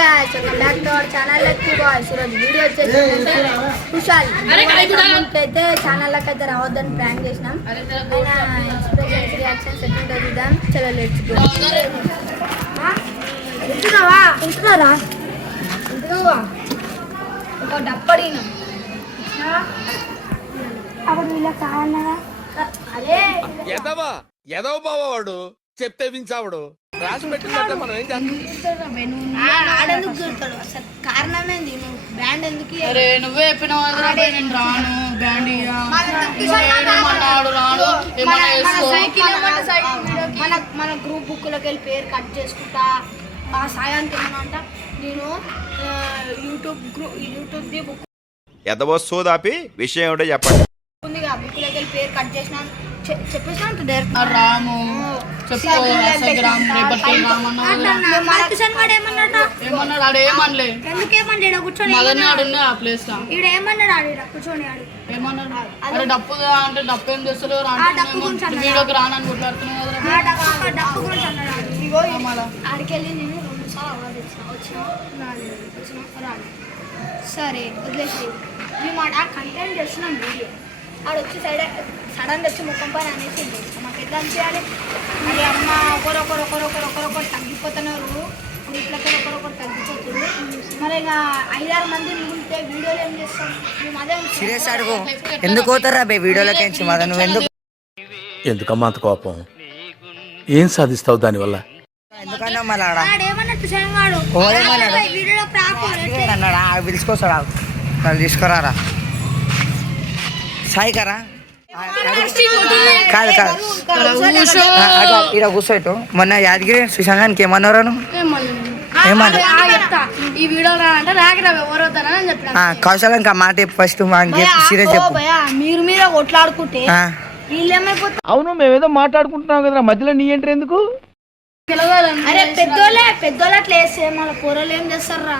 guys, welcome back to our channel Lucky Boys. ఈరోజు video వచ్చేసి కుషాల్ అయితే ఛానల్ లకి అయితే రావద్దని ప్లాన్ చేసినాం. ఆయన ఎక్స్ప్రెషన్స్ రియాక్షన్స్ ఎట్లుంటే చూద్దాం. చలో లెట్స్ గో. ఉంటున్నారా ఒక డప్పడినా అప్పుడు వీళ్ళకి కావాలన్నా అదే ఎదవ బావాడు చెప్తే వించావాడు రాసి పెట్టినట్టే మనం ఏం చేస్తాం. ఆడెందుకు చూస్తాడు అసలు కారణం ఏంది? నువ్వు బ్యాండ్ ఎందుకు నువ్వే చెప్పినావు నేను రాను బ్యాండ్ మన గ్రూప్ బుక్లోకి వెళ్ళి పేరు కట్ చేసుకుంటా ఆ సాయానికి ఏమన్నా నేను యూట్యూబ్ది బుక్ ఎదవో సోదాపి విషయం ఏమిటో చెప్పండి. ఉందిగా బుక్లోకి వెళ్ళి పేరు కట్ చేసిన చెప్పేసిన రాము కూర్చొని డప్పు అంటే డప్పు ఏం చేస్తారు వీడియోకి రానని ఆడికెళ్ళి నేను 2 సార్లు అవార్డు వచ్చిన సరే వదిలేసి మేము ఆ కంటెంట్ చేస్తున్నాం వీడియో ఆడ వచ్చి సడన్ వచ్చి ముఖం పైన అనేసి మాకు ఎట్లా అనిపించాలి? మరి అమ్మ ఒకరొకరు తగ్గిపోతున్నారు, గ్రూప్లకి ఒకరొకరు తగ్గిపోతుంది. మరి ఇక 5-6 మంది మిగిలితే వీడియోలు ఏం చేస్తాం? మేము అదే సీరియస్ అడుగు ఎందుకు పోతారా బే వీడియోలోకి నువ్వు ఎందుకు ఎందుకమ్మా అంత కోపం? ఏం సాధిస్తావు దానివల్ల? ఎందుకన్నా మళ్ళీ వీడియోలో అన్నాడా పిలుచుకోసాడా వాళ్ళు తీసుకురారా సాయి కరా కాదు ఇక్కడ కూర్చోటు మొన్న యాదగిరి సుశాంతానికి ఏమన్నారా కౌశల్ ఇంకా మాట ఫస్ట్ సీరియస్ చెప్పు. మీరు మీద కొట్లాడుకుంటే అవును మేమేదో మాట్లాడుకుంటున్నాం కదా మధ్యలో నీ ఎంట్రీ ఎందుకు? అరే పెద్దోళ్ళే అట్లా వేస్తే మళ్ళీ కూరలు ఏం చేస్తారా?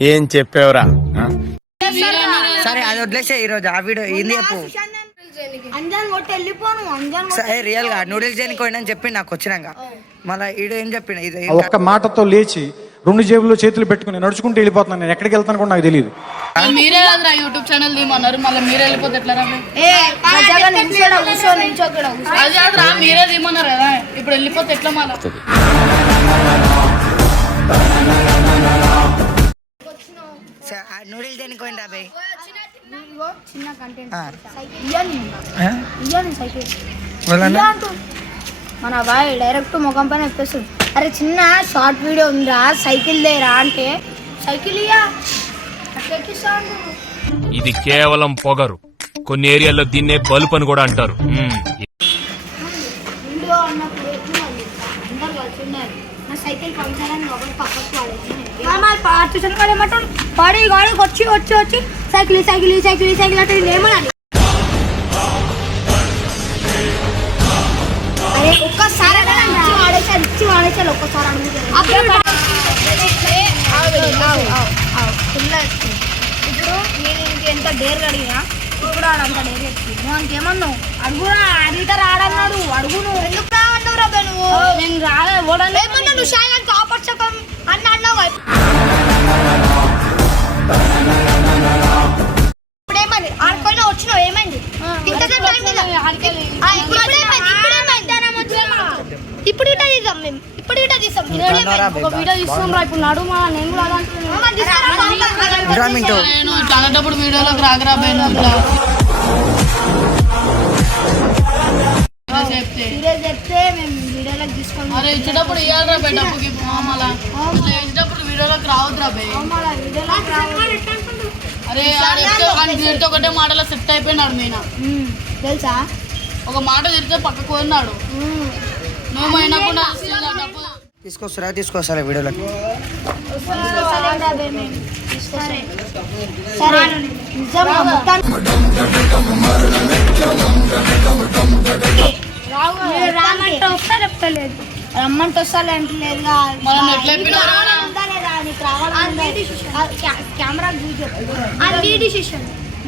ఏం చెప్పేవరా? సరే అది వదిలేసే ఈరోజు ఆ వీడియో ఏంది చెప్పు. అంజాన్ కొట్టి వెళ్ళిపోను రియల్ గా నూడిల్స్ చేయడానికి పోయినని చెప్పి నాకు వచ్చినాక మళ్ళీ ఈడు ఏం చెప్పిన ఇది ఒక్క మాటతో లేచి 2 జేబుల్లో చేతులు పెట్టుకుని నడుచుకుంటూ వెళ్ళిపోతున్నాను. నేను ఎక్కడికి వెళ్తాను కూడా నాకు తెలియదు. మీరే కదా యూట్యూబ్ ఛానల్ తీయమన్నారు, మళ్ళీ మీరే వెళ్ళిపోతే ఎట్లా రా? అదే రా మీరే తీయమన్నారు కదా, ఇప్పుడు వెళ్ళిపోతే ఎట్లా? మళ్ళీ నూడిల్స్ చేయడానికి పోయింది రాబే చిన్న కంటెంట్ మన బాయ్ డైరెక్ట్ ముఖం పైన చెప్పేస్తుంది. అరే చిన్న షార్ట్ వీడియో ఉందా సైకిల్ దేరా అంటే సైకిల్ ఇయ్యా ఎక్కిస్తా. ఇది కేవలం పొగరు, కొన్ని ఏరియాల్లో దీన్నే బల్బ్ అని కూడా అంటారు. వీడియో అన్నప్పుడు అందరు కలిసి ఉండాలి. నా సైకిల్ పంక్చర్ అని ఒకటి పక్కకు వాడేమంటాడు పాడి గాడికి వచ్చి సైకిల్ అంటే ఏమనాలి? అరే ఒక్కసారి వాడేసారు ఒక్కసారి ఇప్పుడు నేను ఇంకెంత డేర్ అడిగినా ఇప్పుడు ఆడంత డేర్ చెప్తుంది. నువ్వు అంకేమన్నావు? అడుగురా అడిగిటర్ ఆడన్నాడు. అడుగు నువ్వు ఎందుకు రావన్నావు రా నువ్వు? నేను రాలేమన్నా నువ్వు శాయానికి ఆపర్చకం అన్న అన్నావు. ఇప్పుడు ఏమైంది? ఆడుకొని వచ్చినావు ఏమైంది? ఇప్పుడు ఇటా తీసాం మేము ఇప్పుడు ఒక వీడియో తీస్తున్నాం రా. ఇప్పుడు నడు మా నేను కూడా నేను చదివేటప్పుడు వీడియోలోకి రాగరా చెప్తే మేము వీడియోలోకి తీసుకొని అరే ఇచ్చేటప్పుడు ఇవ్వాలరా బే డబ్బుకి మళ్ళా ఇచ్చేటప్పుడు వీడియోలోకి రావద్దురా బే. అరే ఒకటే మాటలో సెట్ అయిపోయినాడు. నేను తెలుసా ఒక మాట తిరిగితే పక్కకు పోయినాడు. నువ్వు కూడా తీసుకొస్తారా వీడియోలోకి? రామంటే వస్తా చెప్తలేదు, రమ్మంటే వస్తాలే అంటే లేదు. కెమెరా డిసిషన్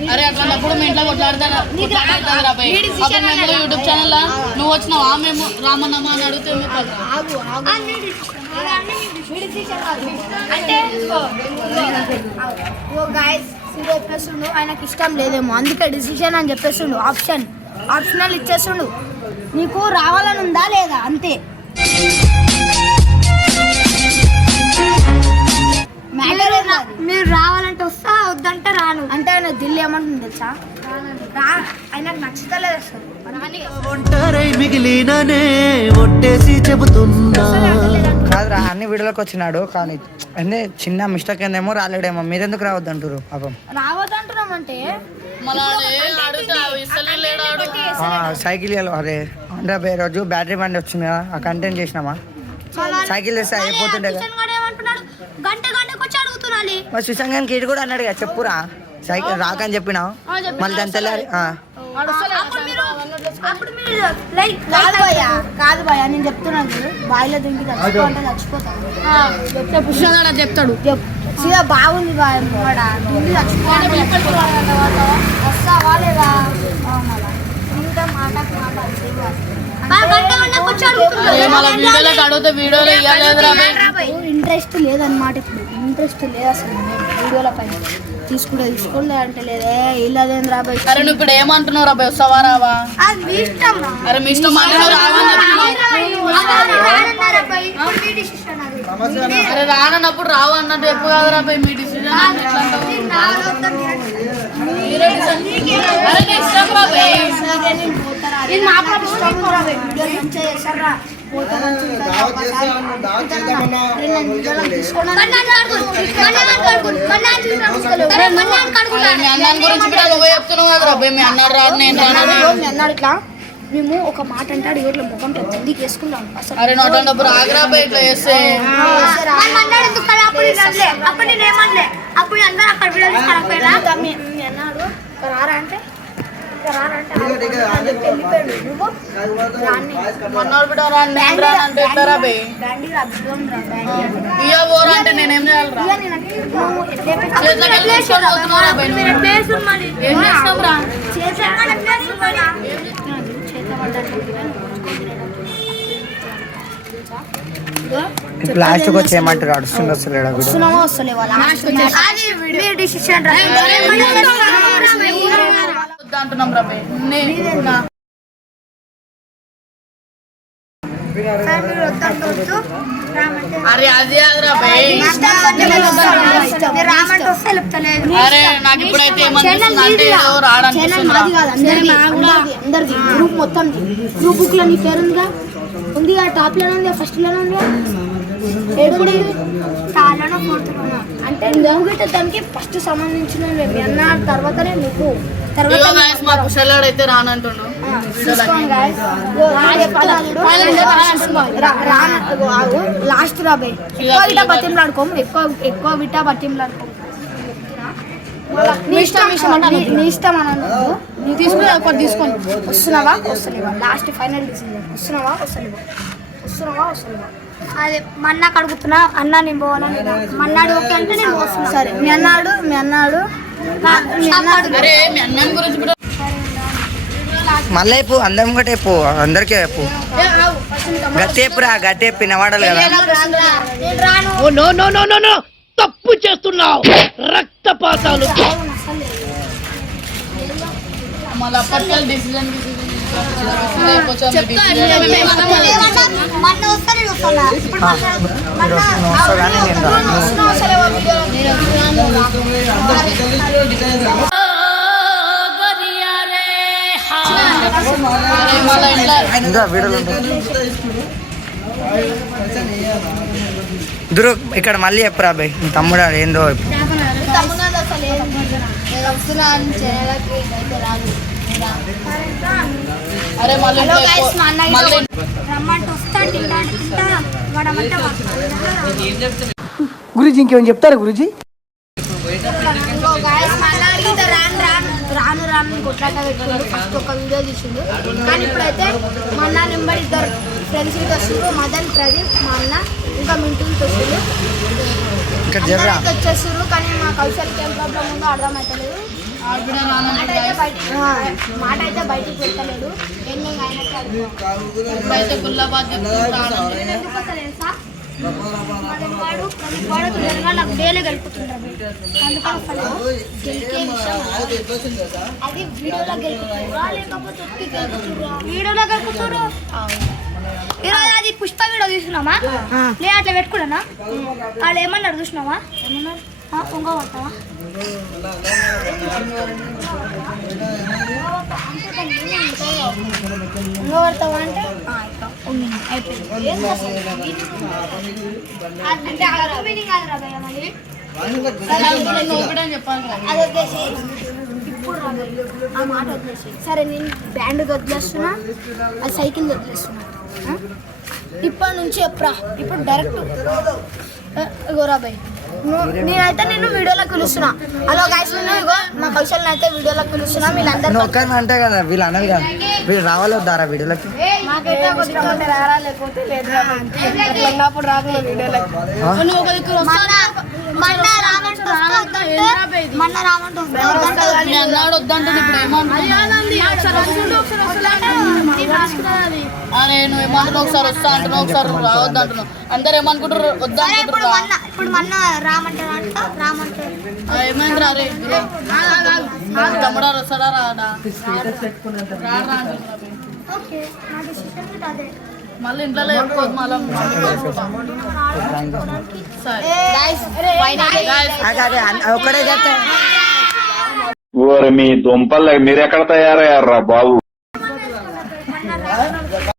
అరే అట్లాంటప్పుడు మీ ఇంట్లో కొట్లాడతారా యూట్యూబ్ ఛానల్ నువ్వు వచ్చినావా మేము రామన్నమ్మ అని అడిగితే అంటే చెప్పేస్తుండు ఆయనకి ఇష్టం లేదేమో అందుకే డిసిషన్ అని చెప్పేస్తుండు ఆప్షనల్ ఇచ్చేస్తుండు నీకు రావాలని ఉందా లేదా అంతే మీరు రావాలంటే వస్తా వద్దంటే రాను అంటే ఆయన దిల్లు ఏమంటుంది తెలుసా ఆయనకు నచ్చుతలేదు అసలు కాదురా అన్ని వీడియోలకు వచ్చినాడు కానీ అంటే చిన్న మిస్టేక్ ఏందేమో రాలేడేమో మీరెందుకు రావద్దంటారు పాపం రావద్దంటున్నామంటే సైకిల్ అరే అంటే రోజు బ్యాటరీ బండి వచ్చింది కదా ఆ కంటెంట్ చేసినామా సైకిల్ చేస్తే అయిపోతుండే కదా మరి సుశాంత్ గీడు కూడా అన్నాడు కదా చెప్పురా సైకిల్ రాకని చెప్పినావు మళ్ళీ దాని తెల్లారి కాదు భయ నేను చెప్తున్నాను బాయిలో దింపి చచ్చిపోతే చచ్చిపోతాను చెప్తాడు బాగుంది వస్తావా లేదా ఇంకా మాటకు ఇంట్రెస్ట్ లేదన్నమాట ఇప్పుడు ఇంట్రెస్ట్ లేదు అసలు వీడియోల పైన తీసుకోలే అంటే లేదే ఇల్లదేం రాబాయ్ అరే నువ్వు ఇప్పుడు ఏమంటున్నావు రాబాయ్ వస్తావా రావా అరే మీ ఇష్టం అరే రానప్పుడు రావు అన్నట్టు చెప్పు కదా రాబాయ్ మీ డిసిజన్ మేము ఒక మాట అంటాడు ఎవరిలో ముఖం పెద్దకి వేసుకున్నాం అరే నోటప్పుడు ఆగ్రా ఇట్లా చేస్తే అప్పుడు నేను ఏమనలే అప్పుడు అందరూ అక్కడ అన్నాడు రారా అంటే అంటే నేనేం లాస్ట్కి వచ్చి ఏమంటారు అడుస్తుంది వస్తలేడా అంటున్నాం రాబాయ్ అరే అది అరే నాకు ఇప్పుడైతే అందరిది గ్రూప్ మొత్తం గ్రూప్ బుక్ లో నీ పేరు ఉందిగా ఉందిగా టాప్ లోనే ఉంది ఫస్ట్ లోనే ఉందిగా అంటే నువ్వు గిట్ట దానికి ఫస్ట్ సంబంధించిన మీ అన్న తర్వాతనే నువ్వు మాకు సెల్లాడైతే రానంటున్నావు లాస్ట్ రాబాయ్ ఎక్కువ విటా బతింలాడుకోము ఎక్కువ విటా బతింలాడుకోము నీ ఇష్టం అన్నట్టు తీసుకుని ఒకటి తీసుకొని వస్తున్నావా వస్తలేవా లాస్ట్ ఫైనల్ డిసిజన్ వస్తున్నావా వస్తలేవా అదే మన్నాకు అడుగుతున్నా అన్న నేను పోవాలని మన్నాడు ఓకే అంటే నేను వస్తున్నా సరే మీ అన్నాడు మళ్ళీ అయిపో అందరం కూడా అయిపో అందరికీ అయిపో గట్టేపురా గట్టేపి నవాడాలి కదా తప్పు చేస్తున్నావు రక్తపాతాలు మళ్ళీ అప్పటికెళ్ళి డిసిజన్ ఇంకా వీడియోలు దురు ఇక్కడ మళ్ళీ చెప్పురా బాయ్ మీ తమ్ముడు ఏందో అరే మళ్ళీ గురుజీ ఇంకేమైనా చెప్తారా గురుజీ రాను కొట్లాట పెట్టుకుంటూ ఫస్ట్ ఒక వీడియో తీసిండు కానీ ఇప్పుడైతే మా అన్న నెంబర్ ఇద్దరు ఫ్రెండ్స్ వస్తుండ్రు మదన్ ప్రదీప్ మా అన్న ఇంకా మింటూతో వస్తుండ్రు వచ్చేస్తుండ్రు కానీ మా కౌశల్కి ఏం ప్రాబ్లం ఉందో అర్థమవుతలేదు ఆడబిడ్డ రాను మాట అయితే బయటికి పెడతలేడు. ఎన్ని అయినట్టు అడుగు. ఇప్పుడైతే గుల్లాబాద్ చెప్తున్నాడు. నేను ఎందుకు వస్తా తెలుసా? వాడు తొందరగా నాకు డేలే గెలుపుతుంటారు. అందుకని అసలు గెలికే విషయం అది వీడియోలో గెలుపుతురా లేకపోతే వీడియోలో గెలుపుతురు. ఈరోజు అది పుష్ప వీడియో చూసినామా? నేను అట్లా పెట్టుకున్నానా? వాళ్ళు ఏమన్నారు చూసినావా? ఏమన్నారు? పొంగ పడతావా? పొంగ పడతావా అంటే అయిపోయింది. అంటే అర్థం మీనింగ్ కాదు రాబోయే మళ్ళీ ఒకటే చెప్పాలి కదా. అది వదిలేసి ఇప్పుడు రాబోయే ఆ మాట వదిలేసి సరే నేను బ్యాండ్ వదిలేస్తున్నా, అది సైకిల్ వదిలేస్తున్నా. ఇప్పటి నుంచి చెప్పరా, ఇప్పుడు డైరెక్ట్ గోరాబాయ్ నేనైతే నేను వీడియోలోకి పిలుస్తున్నా. హలో గైస్, నేను ఇగో మా కౌశల్ని అయితే వీడియోలోకి పిలుస్తున్నా. వీళ్ళందరూ ఒక్కరిని అంటే కదా వీళ్ళు అన్నది కదా, వీళ్ళు రావాలి వద్దారా వీడియోలకి? మాకైతే కొంచెం రారా లేకపోతే లేదు. అప్పుడు రాకుండా వీడియోలోకి మన్న రామంటూ మీ అన్నాడు వద్దంటే ఇప్పుడు అరే నువ్వు ఏమంటున్నావు? ఒకసారి వస్తా అంటున్నావు, ఒకసారి రావద్దు అంటున్నావు. అందరు ఏమనుకుంటారు? వద్దా ఇప్పుడు మన్న రామంటారు ఏమైంది? అరే తమ్ముడా వస్తాడా రాడా? రాడా ఓకే, నా డిసిషన్ అదే. మళ్ళీ ఇంట్లో చెప్పుకోవద్దు. మళ్ళీ సరే ఒక్కడే చేస్తే మీ దుంపలు మీరెక్కడ తయారయ్యారా బాబు?